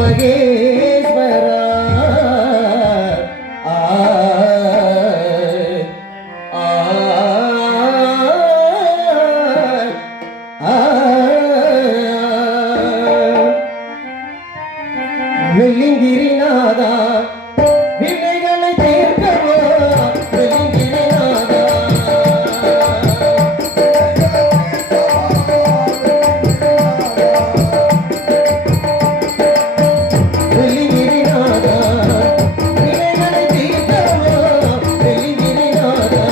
மகேஸ்வரா வெள்ளிங்கிரிநாதா வினைகளை தீர்க்கவா வெள்ளிங்கிரிநாதா வெள்ளிங்கிரிநாதா வினைகளை தீர்க்கவா வெள்ளிங்கிரிநாதா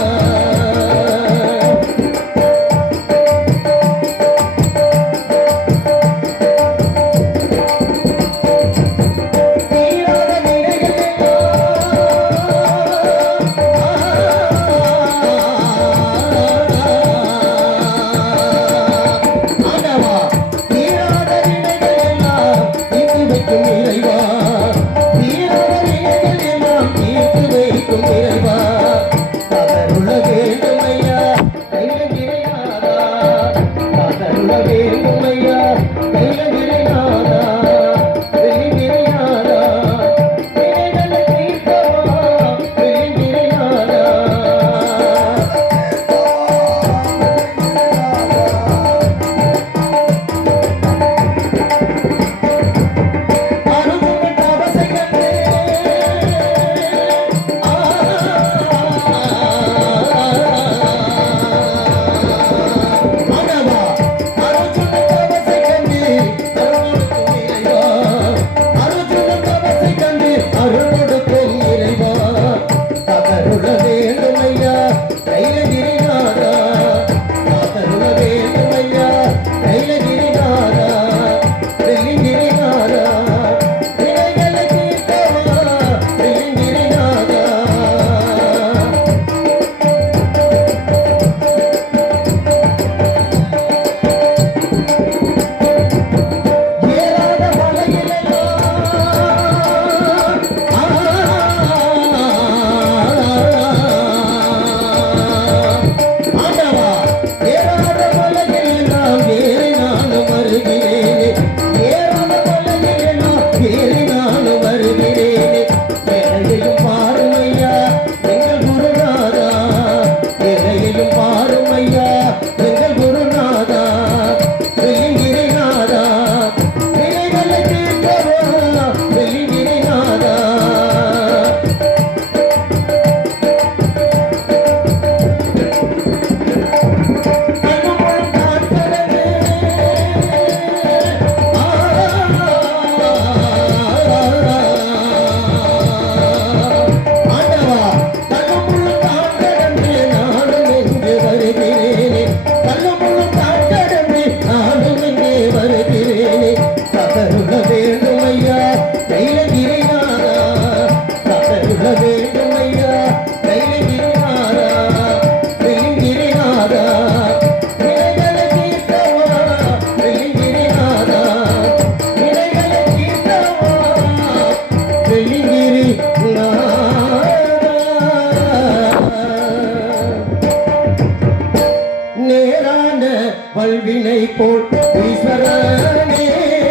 வல்வினை போல் ஈஸ்வரனே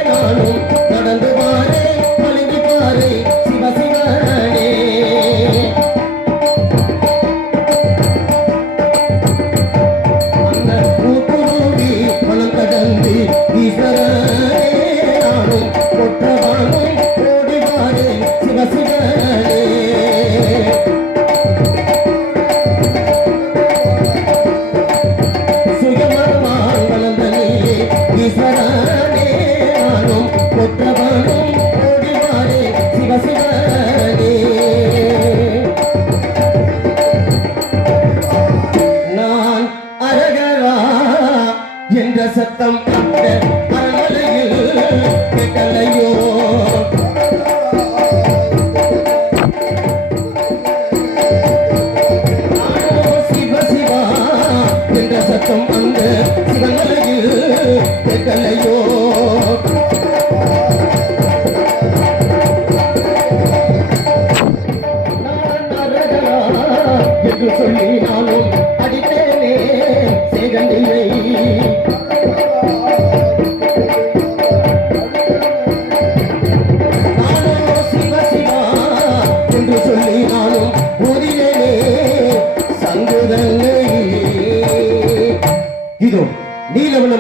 நானும் நடந்து வாரே பழகி பாரே சிவசிவனே அந்த கூட்டுருவி பணம் கடந்து ஈஸ்வரனே நானும் கொற்றவானும் ஓடி வாரே சிவசிவனே சுயமர்மான் வளர்ந்த நீ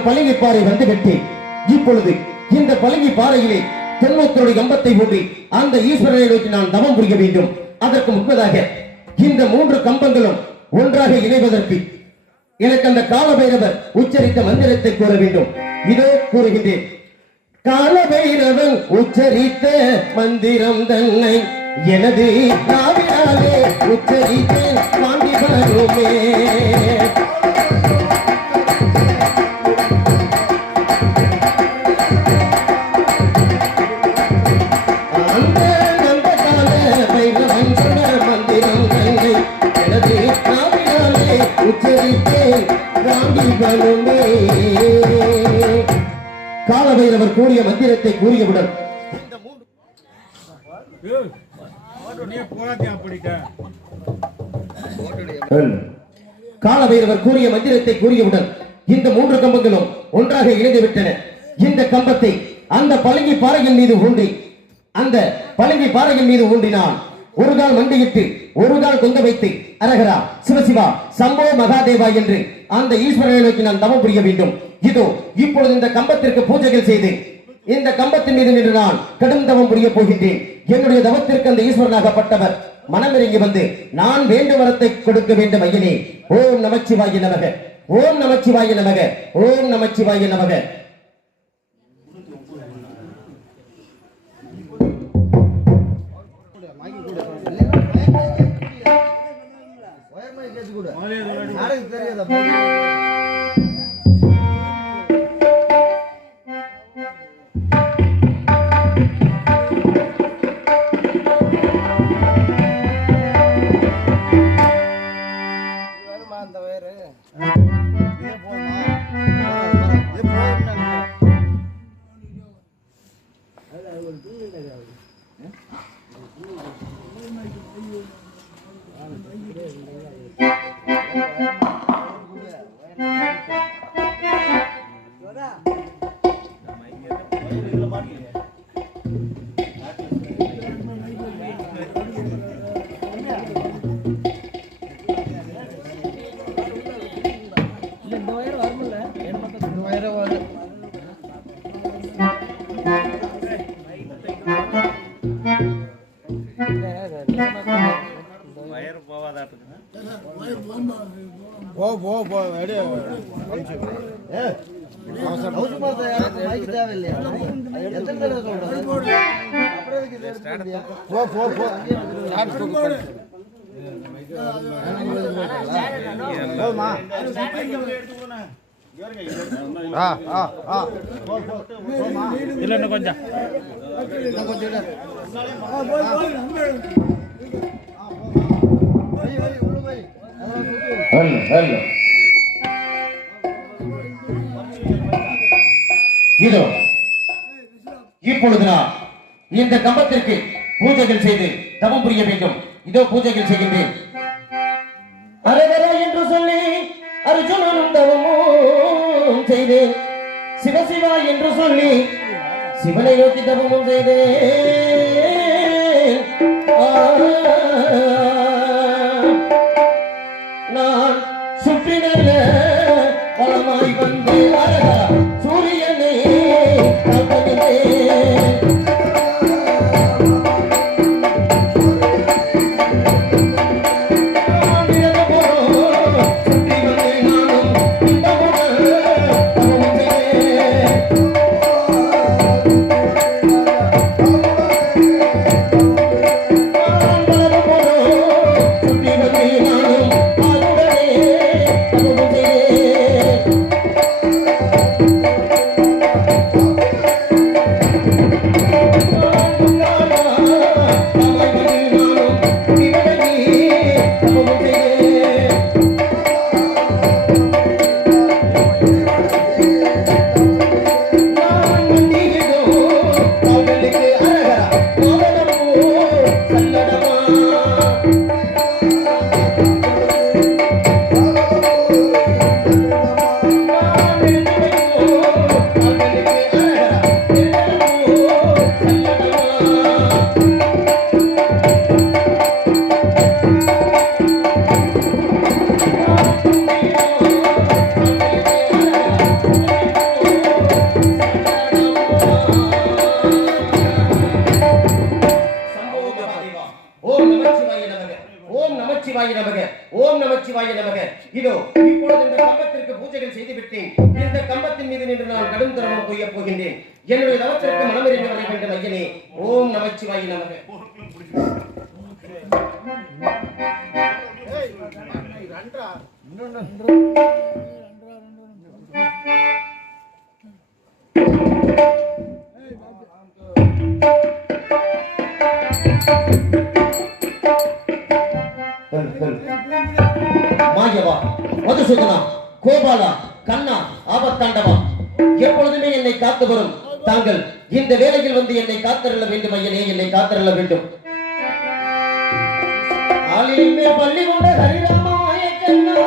பழங்கி பாறை வந்துவிட்டு இப்பொழுது இந்த பழங்கி பாறையிலே தொண்ணூத்தோடு கம்பத்தை ஊன்றி அந்த ஈஸ்வரனை நோக்கி நான் தவம் புரிய வேண்டும். அதற்கு முன்பதாக இந்த 3 கம்பங்களும் ஒன்றாக இணைவதற்கு எனக்கு அந்த காலபைரவர் உச்சரித்த மந்திரத்தை கூற வேண்டும். இதோ கூறுகின்றேன். காலபைரவன் உச்சரித்த மந்திரம் தன்னை எனது நாவினாலே உச்சரித்து வாங்கி வருமே. காலபைரவர் கூறிய மந்திரத்தை கூறியவுடன் காலபைரவர் கூறிய மந்திரத்தை கூறியவுடன் இந்த 3 கம்பங்களும் ஒன்றாக இணைந்து விட்டன. இந்த கம்பத்தை அந்த பழங்கி பாறையின் மீது ஊன்றி அந்த பழங்கி பாறையின் மீது ஊன்றினான். ஒரு கால் மண்டியிட்டு ஒரு கால் கொந்த வைத்து அரகரா சிவசிவா சம்போ மகாதேவா என்று அந்த ஈஸ்வரனை நோக்கி நான் தவம் புரிய வேண்டும். இதோ இப்பொழுது இந்த கம்பத்திற்கு பூஜைகள் செய்து இந்த கம்பத்தின் மீது நின்று நான் கடும் தவம் புரிய போகின்றேன். என்னுடைய தவத்திற்கு அந்த ஈஸ்வரனாகப்பட்டவர் மனமிறங்கி வந்து நான் வேண்டும் வரத்தை கொடுக்க வேண்டும். ஐயனே ஓம் நமச்சிவாய நமக, ஓம் நமச்சிவாய நமக, ஓம் நமச்சிவாய நமக. இதோ இப்பொழுது நான் இந்த கம்பத்திற்கு பூஜைகள் செய்து தவம் புரிய வேண்டும். இதோ பூஜைகள் செய்கின்றேன். அரகரா என்று சொல்லி அர்ஜுனனும் தவமும் செய்தேன். சிவசிவா என்று சொல்லி சிவனை நோக்கி தவமும் செய்தேன். நான் சுற்றி நல்ல பலமாய் வந்து அரகரா சூரியனை நமச்சிவாய நமக. இதோ இப்பொழுது இந்த கம்பத்திற்கு பூஜைகள் செய்துவிட்டேன். இந்த கம்பத்தின் மீது நின்று நான் கடும் தரமும் கொய்ய போகின்றேன். என்னுடைய தவத்திற்கு மனமிருந்து வர வேண்டும் ஐயனே. ஓம் நமச்சிவாய நமக. மாயவா, மதுசூதனா, கோபாலா, கண்ணா, ஆபத்தாண்டவா, எப்பொழுதுமே என்னை காத்து வரும் தாங்கள் இந்த வேளையில் வந்து என்னை காத்தருள வேண்டும் ஐயனே, என்னை காத்தருள வேண்டும். ஆளிலுமே பள்ளி கொண்ட ஹரிராமா மாயக்கண்ணா,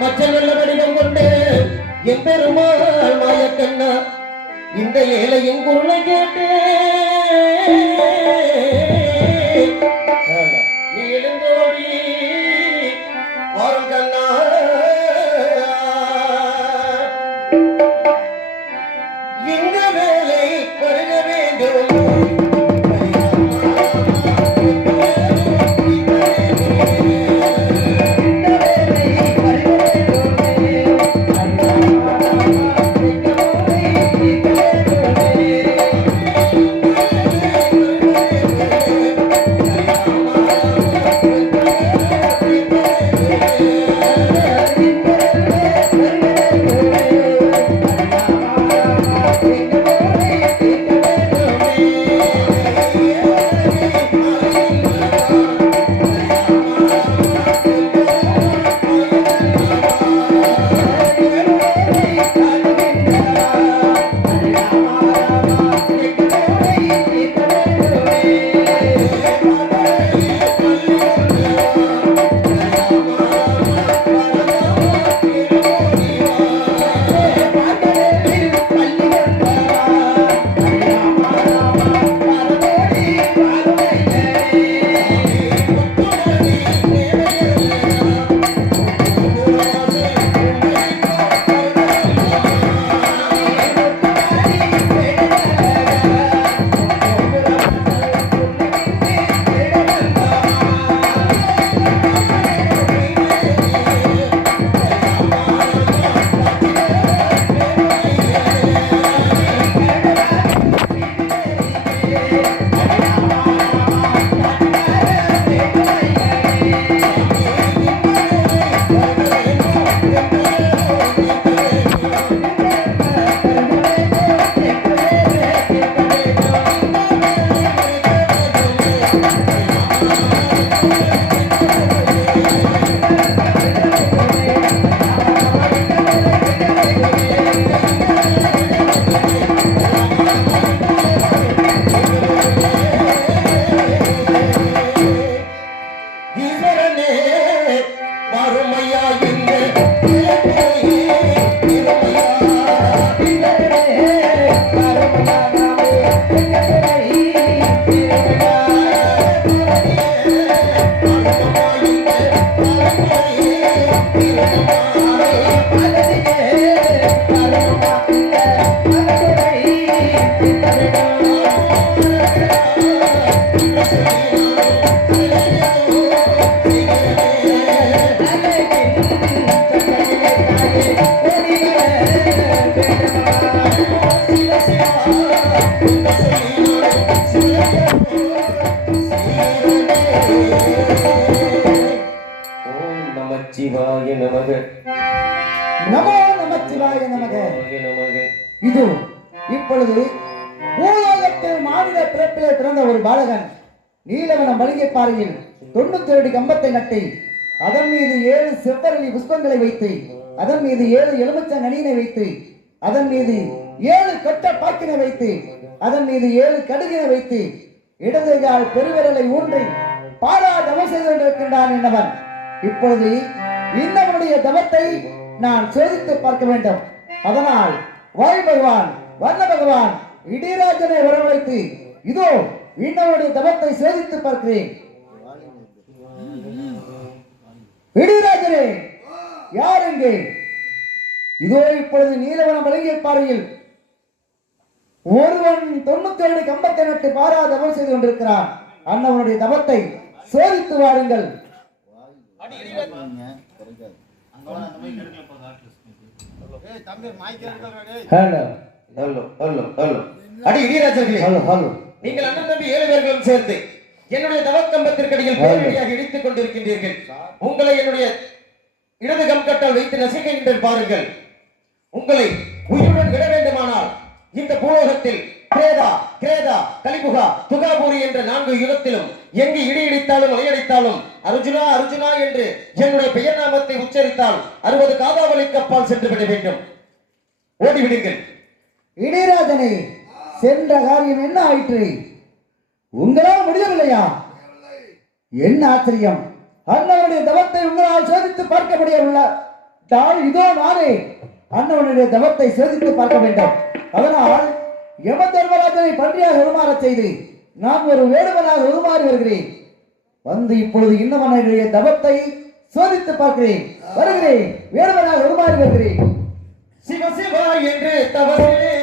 மச்ச நல்ல வடிவம் கொண்டு எம்பெருமாள் மாயக்கண்ணா, இந்த ஏழையின் குரலை கேட்டு நீ எழுந்தோடி வாரும் கண்ணா. இந்த வேலை வருக வேண்டும். நமோ நமச்சிவாய நமக. இது இப்பொழுது பூலோகத்தில் மாநில பிறப்பிலே பிறந்த ஒரு பாலகன் நீலவனம் மளிகை பாறையில் 97 கம்பத்தை நட்டி அதன் மீது 7 செவ்வரளி புஷ்பங்களை வைத்து அதன் மீது 7 எலுமிச்சங்கனியினை வைத்து அதன் மீது 7 கட்ட பாக்கினை வைத்து அதன் மீது 7 கடுகினை வைத்து இடதுகால் பெருவிரலை ஊன்றி பாரா தவம் செய்து கொண்டிருக்கின்றான் என்னவன். இப்பொழுது இன்னவனுடைய தவத்தை நான் சோதித்து பார்க்க வேண்டும். அதனால் வாயு பகவான் வர்ண பகவான் இடிராஜனை வரவழைத்து இதோ இன்னவனுடைய தவத்தை சோதித்து பார்க்கிறேன். இடிராஜனே, யார் எங்கே? இதோ இப்பொழுது நீலவனம் மளிகை பாறையில் ஒருவன் 97 கம்பத்தை நட்டு பாரா தவம் செய்து கொண்டிருக்கிறான். அண்ணவனுடைய தவத்தை சோதித்து வாருங்கள். ஹலோ அடி இடிராஜர்களே, ஹலோ ஹலோ. நீங்கள் அண்ணன் தம்பி 7 பேர்களும் சேர்ந்து என்னுடைய தவக்கம்பத்திற்கடியில் பேரடியாக இடித்துக் கொண்டிருக்கின்றீர்கள். உங்களை என்னுடைய இடது கம்கட்டால் வைத்து நசுக்குகின்றேன் பாருங்கள். உங்களை உயிருடன் விட வேண்டுமானால் இந்த பூலோகத்தில் கிரேதா கிரேதா கலிபுகா துகாபூரி என்ற 4 யுகத்திலும் எங்கு இடி இடித்தாலும் அலையடித்தாலும் அர்ஜுனா அர்ஜுனா என்று என்னுடைய பெயர் நாமத்தை உச்சரித்தால் 60 காதாவளிக்கு அப்பால் சென்று விட வேண்டும். ஓடிவிடுங்கள். இளையராஜனே, சென்ற காரியம் என்ன ஆயிற்று? உங்களால் முடியவில்லையா? என்ன ஆச்சரியம்! அண்ணவனுடைய தவத்தை உங்களால் சோதித்து பார்க்க முடியவில்லை. இதோ நானே அண்ணவனுடைய தவத்தை சோதித்து பார்க்க வேண்டும். அதனால் யம தர்மராஜனை பன்றியாக உருமாறச் செய்து நான் ஒரு வேடுவனாக உருமாறி வருகிறேன். வந்து இப்பொழுது இன்னவனுடைய தவத்தை சோதித்து பார்க்கிறேன். வருகிறேன், வேடுவனாக உருமாறி வருகிறேன். சிவ சிவா என்று தவறினேன்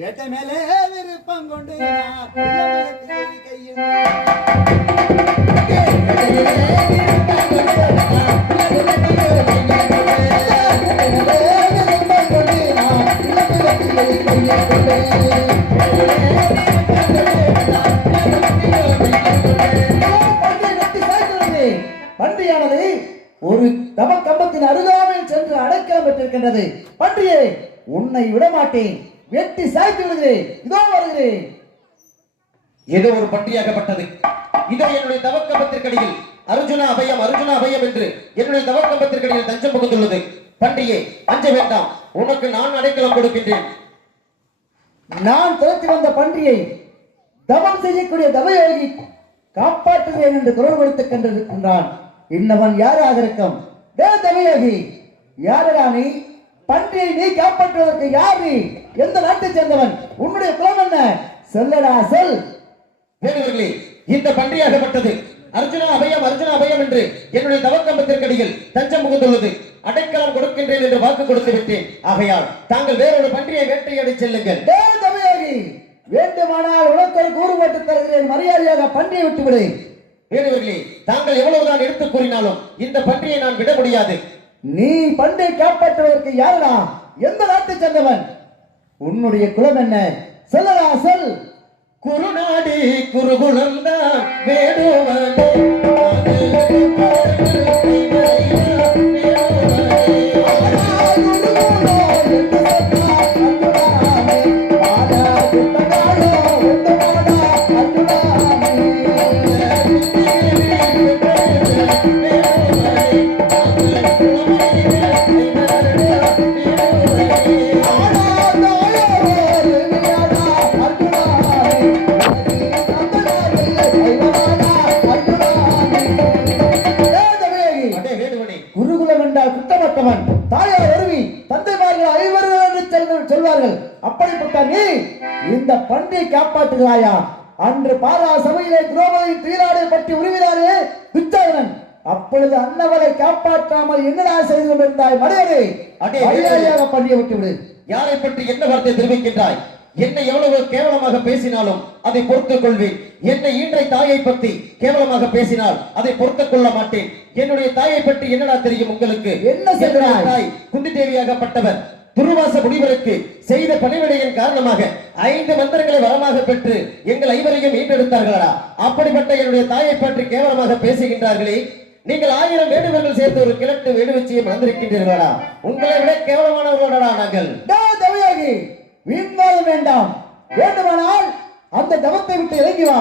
வேட்டை மேலே விருப்பம் கொண்டு கையில் பன்றியானது ஒரு தவ கம்பத்தின் அருகாமையில் சென்று அடைக்கலம் பெற்றிருக்கின்றது. பன்றியே, உன்னை விட மாட்டேன், வெட்டி சாய்த்து விடுகிறேன். இதோ வருகிறேன். ஏதோ ஒரு பன்றியாகப்பட்டது. இதோ என்னுடைய தவக்கம்பத்திற்கடியில் அர்ஜுனா அபயம் அர்ஜுனா அபயம் என்று என்னுடைய தவக்கம்பத்திற்கடியில் தஞ்சம் புகுந்துள்ளது. பன்றியே, அஞ்ச வேண்டாம், உனக்கு நான் அடைக்கலம் கொடுக்கின்றேன். நான் துரத்தி வந்த பன்றியை தவம் செய்யக்கூடிய தவயோகி காப்பாற்றுவேன் என்று குரல் கொடுத்துக் கொண்டிருக்கின்றான். இன்னவன் யாராக இருக்கும்? தவயோகி, யாரடா நீ? பன்றியை நீ காப்பாற்றுவதற்கு யார் நீ? எந்த நாட்டை சேர்ந்தவன்? உன்னுடைய குலம் என்ன? சொல்லடா, சொல். வேடுவர்களே, இந்த பன்றியாகப்பட்டது அர்ஜுனா அபயம் என்று என்னுடைய தவக்கம்பத்திற்கடியில் தஞ்சம் புகுந்துள்ளது. அடைக்கலம் கொடுக்கின்றேன் என்று வாக்கு கொடுத்து விட்டேன். ஆகையால் தாங்கள் வேறொரு பன்றியை வேட்டையாடி செல்லுங்கள். தவயோகி, வேண்டுமானால் உனக்கு ஒரு கூறு போட்டு தருகிறேன். மரியாதையாக பன்றியை விட்டுவிடு. வேடுவர்களே, தாங்கள் எவ்வளவுதான் எடுத்து கூறினாலும் இந்த பன்றியை நான் விட முடியாது. நீ பன்றியை காப்பாற்றுவதற்கு யாரா? எந்த நாட்டை சேர்ந்தவன்? உன்னுடைய குலம் என்ன? சொல்லடா, சொல். குருநாடு குருகுலம்தான் வேடுவனே. என்றால் குற்றமற்றவன், தாயார் அருவி, தந்தைமார்கள் ஐவர்கள் என்று சொல்வார்கள். அப்படிப்பட்ட நீ இந்த பன்றியை காப்பாற்றுகிறாயா? அன்று பாரா சபையிலே துரோபதியின் துயிலாடை பற்றி உருவினாரே துச்சாதனன், அப்பொழுது அன்னவரை காப்பாற்றாமல் என்னடா செய்து கொண்டிருந்தாய்? மடையரே, மரியாதையாக பன்றியை விட்டுவிடு. யாரை பற்றி என்ன வார்த்தை தெரிவிக்கின்றாய்? என்னை எவ்வளவு கேவலமாக பேசினாலும் அதை பொறுத்துக் கொள்வேன். என்னை ஈன்றை தாயை பற்றி கேவலமாக பேசினால் அதை பொறுத்துக் கொள்ள மாட்டேன். என்னுடைய தாயை பற்றி என்னடா தெரியும் உங்களுக்கு? என்ன செய்கிறாய்? தாய் குந்தி தேவியாகப்பட்டவர் துருவாச முனிவருக்கு செய்த பணிவிடையின் காரணமாக 5 மந்திரங்களை வரமாக பெற்று எங்கள் ஐவரையும் ஈன்றெடுத்தார்களா? அப்படிப்பட்ட என்னுடைய தாயை பற்றி கேவலமாக பேசுகின்றார்களே. நீங்கள் 1000 வேடுவர்கள் சேர்த்து ஒரு கிழட்டு வேடுவச்சியை மறந்திருக்கின்றீர்களா? உங்களை விட கேவலமானவர்களா நாங்கள்? வீண்வாதம் வேண்டாம். வேண்டுமானால் அந்த தவத்தை விட்டு இறங்கி வா,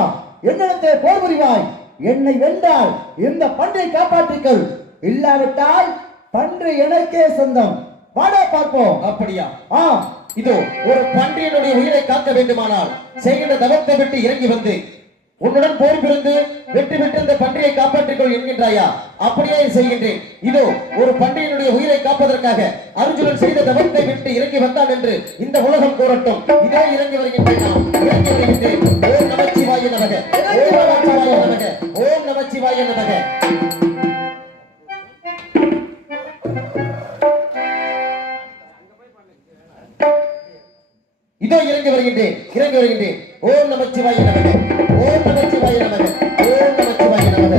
என்னிடத்தை போர் புரிவாய். என்னை வென்றால் இந்த பன்றியை காப்பாற்றிக்கொள், இல்லாவிட்டால் பன்றி எனக்கே சொந்தம். வாடா பார்ப்போம். அப்படியா? இதோ ஒரு பன்றியினுடைய உயிரை காக்க வேண்டுமானால் செய்கின்ற தவத்தை விட்டு இறங்கி வந்து உன்னுடன் போர் புரிந்து வெற்றி பெற்று இந்த பன்றியை காப்பாற்றிக்கொள் என்கின்றாயா? அப்படியே செய்கின்றேன். இதோ ஒரு பன்றியினுடைய உயிரை காப்பதற்காக அர்ஜுனன் செய்த தவத்தை விட்டு இறங்கி வந்தான் என்று இந்த உலகம் கூறட்டும். இதோ இறங்கி வருகின்றேன். இறங்கி வருகின்றேன். ஓம் நமச்சிவாய நமக, ஓம் நமச்சிவாய நமக, ஓம் நமச்சிவாய நமக. இதோ இறங்கி வருகின்றேன். இறங்கி வருகின்றேன். ஓம் நமச்சிவாய நமக, ஓம் நமச்சிவாய நமக, ஓம் நமச்சிவாய நமக.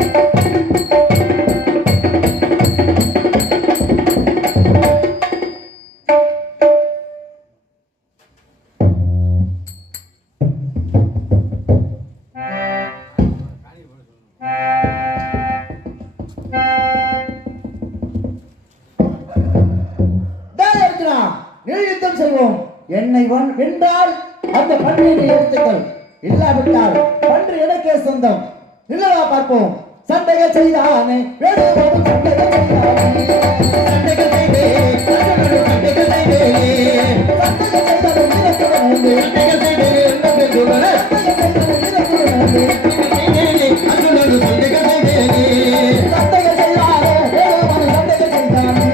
யுத்தம் செய்வோம். என்னை வென்றால் அந்த பன்றியை எடுத்துக்கள், இல்லாவிட்டால் பன்றி எனக்கே சொந்தம். இல்லவா பார்ப்போம். சண்டைகள் செய்தானே வேடுவோம், சண்டைகள் செய்தானே, சண்டைகள் செய்தே, சண்டைகள் செய்தே, சண்டைகள் செய்தானே வீரத்துடன் வந்து, சண்டைகள் செய்தே என்ன பெருமானே, சண்டைகள் செய்தானே வீரத்துடன் வந்து, அர்ஜுனன் சண்டைகள் செய்தே, சண்டைகள் செய்தானே வேடுவோம், சண்டைகள் செய்தானே.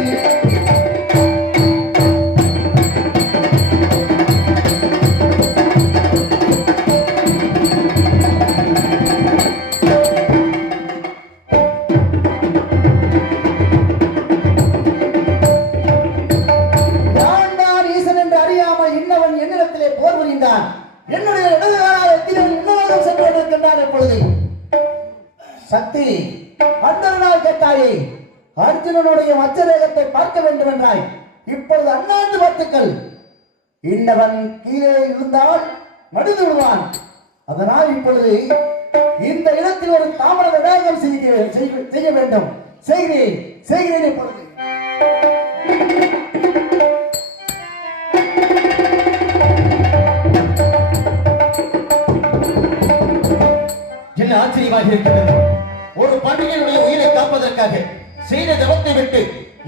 என்னுடைய இடதுகாலால் சென்று கொண்டிருக்கின்றார். எப்பொழுது சக்தி அண்ணனால் கேட்டாயே, அர்ஜுனனுடைய மச்சரேகத்தை பார்க்க வேண்டும் என்றாய். இப்பொழுது அண்ணாந்து பார்த்துக்கள். இன்னவன் கீழே இருந்தால் மடிந்து விடுவான். அதனால் இப்பொழுது இந்த இடத்தில் ஒரு தாமர விநாயகம் செய்ய வேண்டும். செய்கிறேன் இப்பொழுது. என்ன ஆச்சரியமாக இருக்கிறது. ஒரு பன்றியினுடைய உயிரை காப்பதற்காக செய்த தவத்தை விட்டு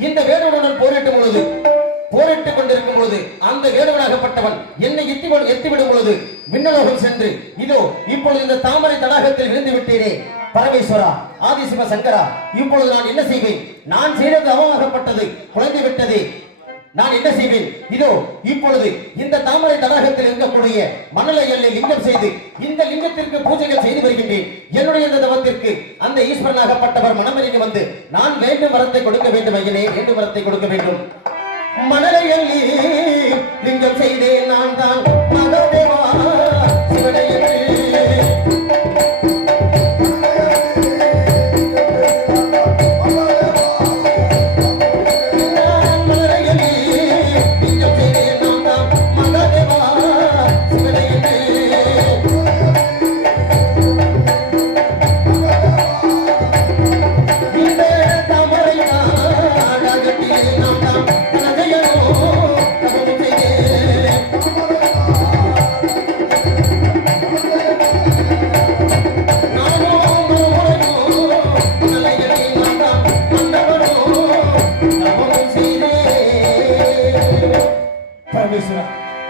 இந்த வேடுவனுடன் போரிட்டுக் கொண்டிருக்கும் பொழுது அந்த வேடுவனாகப்பட்டவன் என்னை எத்திவிடும் பொழுது விண்ணலோகம் சென்று இதோ இப்பொழுது இந்த தாமரை தடாகத்தில் விழுந்து விட்டேனே. பரமேஸ்வரா, ஆதிசிவ சங்கரா, இப்பொழுது நான் என்ன செய்வேன்? நான் செய்தது அவமாகப்பட்டது, குழந்தை விட்டது. நான் என்ன செய்வேன்? இதோ இப்பொழுது இந்த தாமரை தடாகத்தில் இருக்கக்கூடிய மணலை எல்லை லிங்கம் செய்து இந்த லிங்கத்திற்கு பூஜைகள் செய்து வருகின்றேன். என்னுடைய இந்த தவத்திற்கு அந்த ஈஸ்வரனாகப்பட்டவர் மனமறிந்து வந்து நான் வேண்டும் வரத்தை கொடுக்க வேண்டும். ஐயனே, வேண்டும் வரத்தை கொடுக்க வேண்டும். மணலை எல்லி லிங்கம் செய்தேன் நான் தான் மகாதேவா சிவனையே.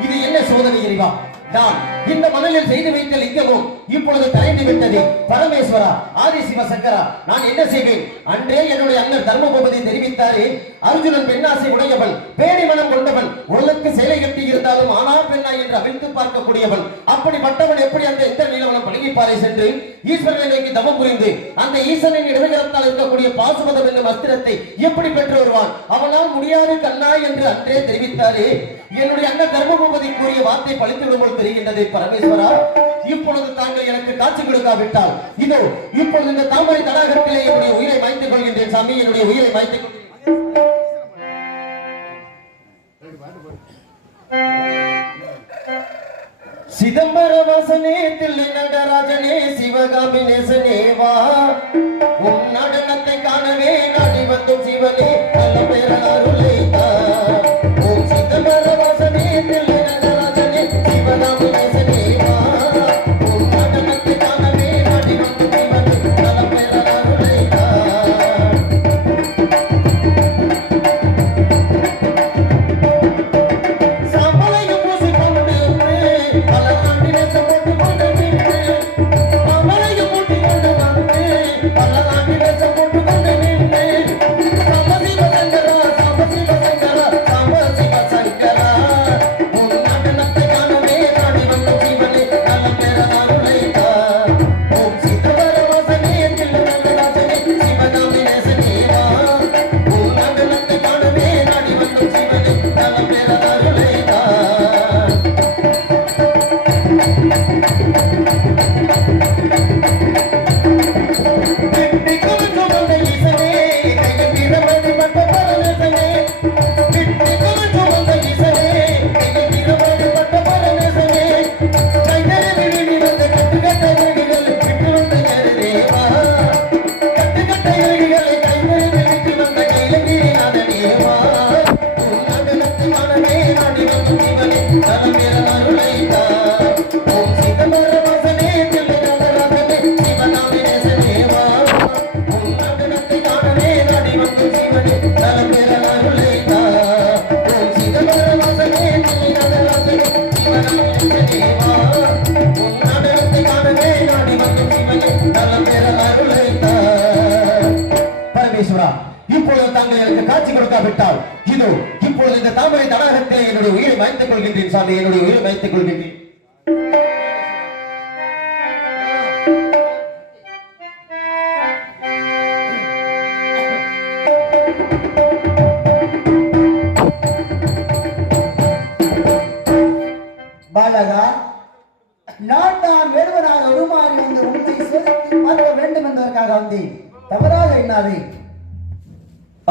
இது என்ன சோதனை இறைவா? நான் இந்த மணலில் செய்து வைத்த லிங்கமும் இப்பொழுது கரைந்து விட்டது. பரமேஸ்வரா, ஆதி சிவ சங்கரா, நான் என்ன செய்வேன்? அன்றே என்னுடைய அண்ணன் தர்மபூபதி தெரிவித்தாரே, அர்ஜுனன் பெண்ணாசை உடையவள், பேடி மனம் கொண்டவள், உலக்கு சேலை கட்டி இருந்தாலும் ஆனா பெண்ணா என்று அவிழ்த்து பார்க்கக்கூடியவள். அப்படிப்பட்டவள் எப்படி அந்த இந்திர நீலவனம் பழகிப்பாறை சென்று ஈஸ்வரனை நோக்கி தவம் புரிந்து அந்த ஈசனின் இடதுகரத்தால் இருக்கக்கூடிய பாசுபதம் என்னும் அஸ்திரத்தை எப்படி பெற்று வருவான்? அவனால் முடியாது கண்ணா என்று அன்றே தெரிவித்தாரே, என்னுடைய அண்ணன் தர்மபூபதி கூறிய வார்த்தை பழித்துவிடும் போல் தெரிகின்றது. பரமேஸ்வரா, இப்பொழுது தாங்கள் எனக்கு காட்சி கொடுக்காவிட்டால் இதோ இப்பொழுது இந்த தாமரை தடாகத்திலே என்னுடைய உயிரை மாய்த்துக் கொள்கின்றேன் சாமி, என்னுடைய உயிரை மாய்த்துக் கொள்கின்றேன். சிதம்பர வாசனே, தில்லை நடராஜனே, சிவகாமி நேசனே வா, உன் நடனத்தை காணவே நாடி வந்தும் சிவனே நல்ல பேரருளை தா. ஓம் சிதம்பர வாசனே, தில்லை நடராஜனே, சிவகாமி நேசனே வா, உன் நடனத்தை காணவே நாடி வந்தும் சிவனே நல்ல பேரருளை தா. சம்பளையும் பூசிக்கொண்டு பல ஆண்டிலே சம்பட்டு கொண்டு நின்று, சம்பளையும் மூட்டி கொண்டு வந்து பல ஆண்டிலே சம்பட்டு கொண்டு நின்று, சாம்ப சிவ சங்கரா, சாம்ப சிவ சங்கரா, சாம்ப சிவ சங்கரா, உன் நடனத்தை காணவே நாடி வந்த சிவனே நல்ல பேரருளை தா. ஓம் சிதம்பர வாசனே, தில்லை நடராஜனே, சிவகாமி நேசனே வா, உன் நடனத்தை காணவே நாடி வந்த சிவனே நல்ல பேரருளை தா. விட்டிக்கும் சுமந்த ஈசனே, கையில் வீரமணி பட்ட பரமேசனே, விட்டிக்கும் சுமந்த ஈசனே, கையில் வீரமணி பட்ட பரமேசனே, கைதறி விழுங்கி வந்த கட்டுக்கட்ட இறகிகள் விட்டு வந்த ஜெயதேவா, கட்டுக்கட்ட இறகிகளை கைதறி விழுங்கி வந்த கைலகிரிநாதனேவா, உன் நடனத்தை காணவே நாடி வந்த சிவனே நலம் பெற அருளை தா. ஓம் சிதம்பர வாசனே, தில்லை நடராஜனே, சிவகாமி நேசனே வா, உன் நடனத்தை காணவே நாடி வந்த சிவனே நலம் பெற அருளை தா. ஓம் சிதம்பர வாசனே, தில்லை நடராஜனே, சிவகாமி நேசனே வா, உன் நடனத்தை காணவே நாடி வந்த சிவனே நலம் பெற அருளை தா. பரமேஸ்வரா, இப்பொழுது தாங்கள் எனக்கு காட்சி கொடுக்காவிட்டால் இதோ இப்பொழுது இந்த தாமரை தடாகத்திலே என்னுடைய உயிரை மாய்த்துக் கொள்கின்றேன் சாமி, என்னுடைய உயிரை மாய்த்துக் கொள்கின்றேன். பாலகா, நான் வேடுவனாக உருமாறி வந்து உன்னை செலுத்தி பார்க்க வேண்டும் என்பதற்காக வந்தேன். தவறாக எண்ணாதே.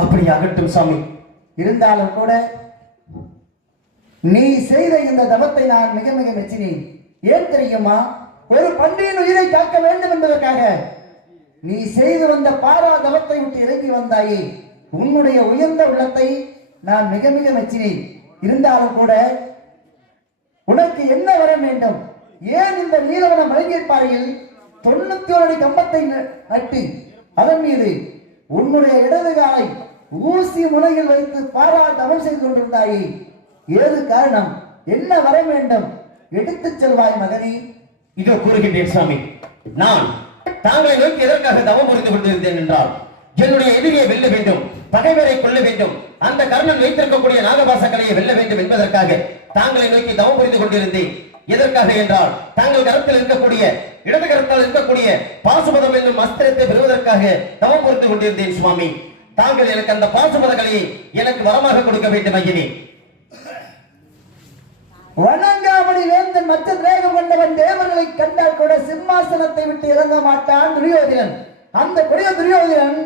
அப்படி ஆகட்டும் சாமி. இருந்தாலும் கூட நீ செய்த இந்த தவத்தை நான் மிக மிக மெச்சினேன். ஏன் தெரியுமா? ஒரு பன்றியின் உயிரை காக்க வேண்டும் என்பதற்காக நீ செய்து வந்த பாரா தவத்தை விட்டு இறங்கி வந்தாயே, உன்னுடைய உயர்ந்த உள்ளத்தை நான் மிக மிக மெச்சினேன். இருந்தாலும் கூட உனக்கு என்ன வர வேண்டும்? ஏன் இந்த நீலவன மலைஞர்பாறையில் 91 அடி கம்பத்தை நட்டு அதன் மீது உன்னுடைய இடது காலை ஊசி முனையில் வைத்து பாரா தவம் செய்து கொண்டிருந்தாயே, ஏது காரணம்? என்ன வர வேண்டும்? எடுத்துச் செல்வாய் மகனே. இதோ கூறுகின்றேன் சாமி. நான் தாங்களை நோக்கி எதற்காக தவம் புரிந்து கொண்டிருந்தேன் என்றால், என்னுடைய எதிரியை வெல்ல வேண்டும், பகைவரை கொல்ல வேண்டும், அந்த கர்ணன் வைத்திருக்கக்கூடிய நாகபாச கலையை வெல்ல வேண்டும் என்பதற்காக தாங்களை நோக்கி தவம் புரிந்து கொண்டிருந்தேன். எதற்காக என்றால், தாங்கள் கரத்தில் இருக்கக்கூடிய இடது கரத்தால் இருக்கக்கூடிய பாசுபதம் என்னும் அஸ்திரத்தை பெறுவதற்காக தவம் புரிந்து கொண்டிருந்தேன் சுவாமி. தாங்கள் எனக்கு அந்த பாசுபத கலையை எனக்கு வரமாக கொடுக்க வேண்டும் ஐயனே. வணங்காமணி வேந்தன் மற்ற திரேகம் கொண்டவன் தேவர்களை கண்டால் கூட சிம்மாசனத்தை விட்டு இறங்க மாட்டான் துரியோதனன். அந்த கொடிய துரியோதனன்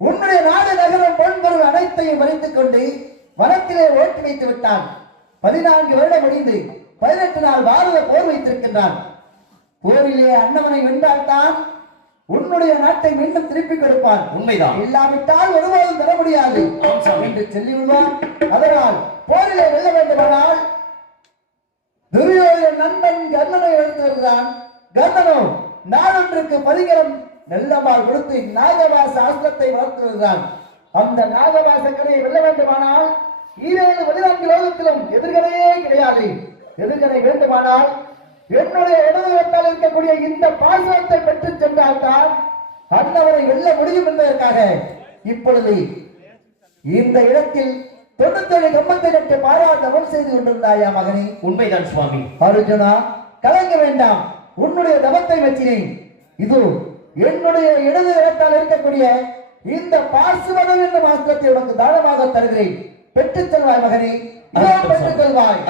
உன்னுடைய நாடு நகரம் பொன்பொருள் அனைத்தையும் வரைத்துக் கொண்டு வனத்திலே ஓட்டி வைத்து விட்டான். 14 வருடம் முடிந்து 18 நாள் பாரத போர் வைத்திருக்கின்றான். போரிலே அண்ணவனை வென்றால்தான் உன்னுடைய நாட்டை மீண்டும் திருப்பிக் கொடுப்பான். உண்மைதான். இல்லாவிட்டால் ஒருபோதும் தர முடியாது என்று சொல்லி விடுவான். அதனால் போரிலே வெல்ல வேண்டுமானால் துரியோதன நண்பன் கர்ணனை வளர்த்து வருகிறான். கர்ணனோ நாடொன்றுக்கு பரிகரம் நெல்லம்பால் கொடுத்து நாகவாச ஆஸ்திரத்தை வளர்த்து வருகிறான். அந்த நாகவாச கடையை வெல்ல வேண்டுமானால் 14 லோகத்திலும் எதிர்கரையே கிடையாது. எதிர்கரை வேண்டுமானால் என்னுடைய இடதுகத்தால் இருக்கக்கூடிய இந்த பாசனத்தை பெற்று சென்றால்தான் அன்னவரை வெல்ல முடியும் என்பதற்காக இப்பொழுது இந்த இடத்தில் 97 கம்பத்தை நட்டு பாராட்டவம் செய்து கொண்டிருந்தாயா மகனே? உண்மைதான் சுவாமி. அர்ஜுனா, கலங்க வேண்டாம், உன்னுடைய தவத்தை வச்சினேன். இது என்னுடைய இடது இடத்தால் இருக்கக்கூடிய இந்த பாசுவதம் என்னும் ஆஸ்திரத்தை உனக்கு தானமாக தருகிறேன். பெற்றுச் செல்வாய் மகனே, பெற்றுச் செல்வாய்.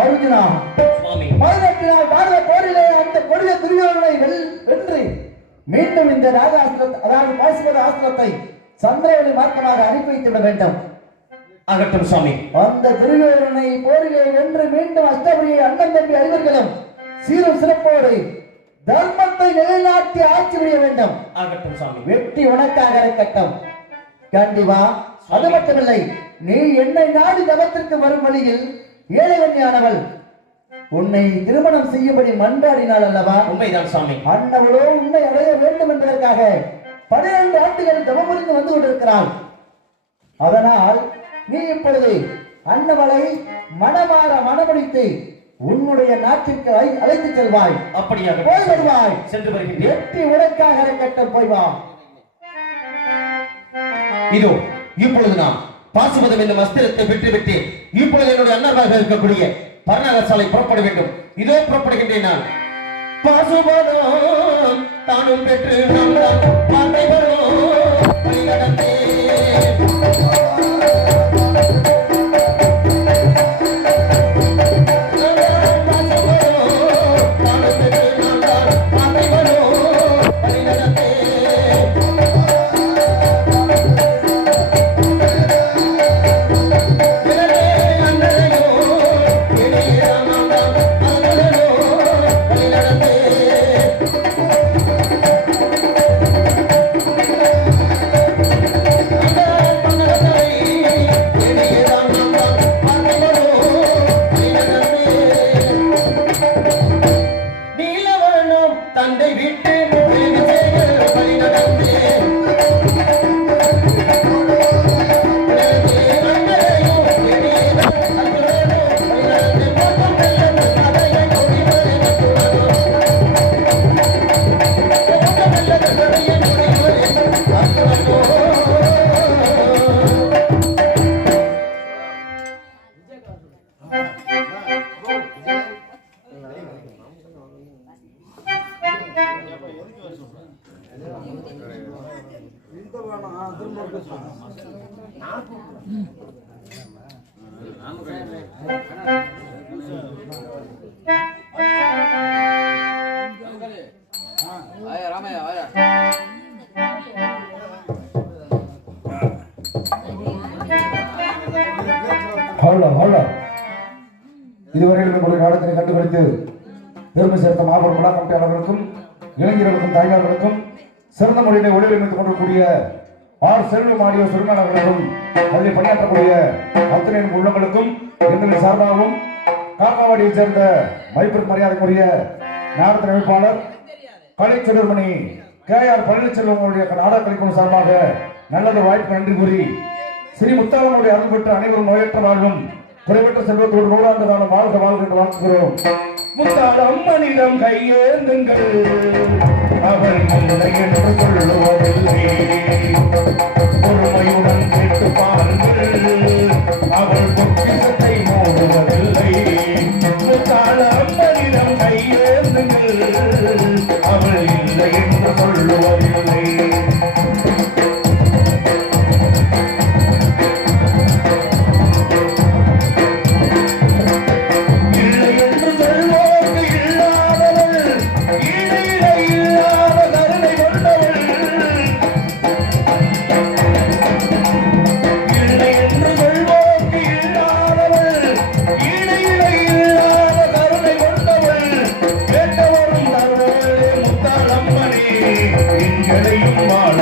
அர்ஜுனா, 18 பாரத போரிலே அந்த கொடிய துரியோதனை வென்று மீண்டும் இந்த ராகாஸ்திரத்தை, அதாவது பாசுவத ஆஸ்திரத்தை சந்திரவெளி மார்க்கமாக அனுப்பி வைத்து விட வேண்டும். ஆகட்டும் சுவாமி. அந்த துரியோதனை போரிலே வென்று மீண்டும் அஷ்டபடியை அண்ணன் தம்பி அறிவர்களும் சீரும் சிறப்போடு தர்மத்தை நிலைநாட்டி ஆட்சி புரிய வேண்டும். ஆகட்டும் சுவாமி. வெற்றி உனக்காக இருக்கட்டும். கண்டிப்பா. அது மட்டுமில்லை, நீ என்னை நாடி தவத்திற்கு வரும் வழியில் ஏழைவன்யானவள் உன்னை திருமணம் செய்யும்படி மன்றாடினாள் அல்லவா? உண்மைதான் சுவாமி. அன்னவளோ உன்னை அடைய வேண்டும் என்பதற்காக 12 ஆண்டுகள் தவமுறிந்து வந்து கொண்டிருக்கிறாள். அதனால் நீ இப்பொழுது அன்னவளை மனமாற மனமுடித்து உன்னுடைய நாட்டிற்கு அழைத்து செல்வாய். அப்படியாக போய் வருவாய். சென்று வருகின்றேன். வெற்றி உனக்காக இருக்கட்டும். போய் வா. இதோ இப்பொழுது நாம் பாசுபதம் என்னும் அஸ்திரத்தை பெற்றுவிட்டு இப்பொழுது என்னுடைய அண்ணனாக இருக்கக்கூடிய பரணாக சாலை புறப்பட வேண்டும். இதோ புறப்படுகின்றேன் நான். பாசுபதம் தானும் பெற்று இதுவரையில் நம்முடைய நாடகத்தை கண்டுபிடித்து பெருமை சேர்த்த மாபெரும் விழா கமிட்டியாளர்களுக்கும் இளைஞர்களுக்கும் தாய்மார்களுக்கும் சிறந்த முறையினை ஒளிவமைத்துக் கொண்டிருக்கூடிய ஆர் செல்வம் ஆடியோ சுருங்கானவர்களுக்கும் அதில் பணியாற்றக்கூடிய அத்தனை உள்ளங்களுக்கும் எங்களின் சார்பாகவும் காக்காவாடியை சேர்ந்த மதிப்பிற்கு மரியாதைக்குரிய நாடக அமைப்பாளர் கலை செல்வமணி KR பழனிச்செல்வம் அவருடைய நாடக கலைக்குழு சார்பாக நல்லது வாய்ப்பு நன்றி கூறி ஸ்ரீ முத்தாளனுடைய அருள் பெற்ற அனைவரும் நோயற்ற வாழ்வும் குறைவற்ற செல்வத்தோடு 100 ஆண்டு காலம் வாழ்க வாழ்க என்று வாழ்த்துகிறோம். முத்தாளம் மனிதம் கையேந்துங்கள், அவள் முன்னை என்று சொல்லுவதில்லை, பொறுமையுடன் கேட்டு பாருங்கள், அவள் பொக்கிஷத்தை மூடுவதில்லை. முத்தாளம் மனிதம் கையேந்துங்கள், அவள் இல்லை என்று சொல்லுவதில்லை. எங்களையும் வாழ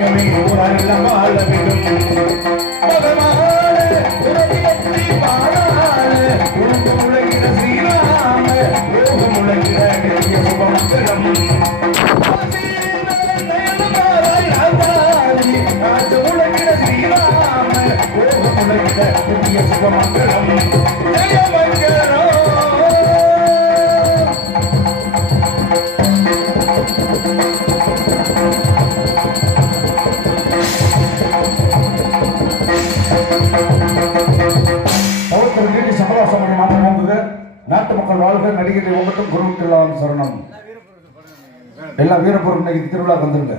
சிங்கமே ஊரெல்லாம் வாழ வேண்டும் பகவானே உலகத்தை பாடாளே உலக முழங்கிட ஸ்ரீராம லோக முழங்கிட நித்திய சுபமங்கலம் முழங்கிட ஸ்ரீராம லோக முழங்கிட நித்திய சுபமங்கலம் ஜெயமங்கலம் நாட்டு மக்கள் வாழ்க நடிகரை உங்கட்டும் குருவுக்கெல்லாம் சரணம் எல்லாம் வீரபுரம் இன்னைக்கு திருவிழா வந்துருங்க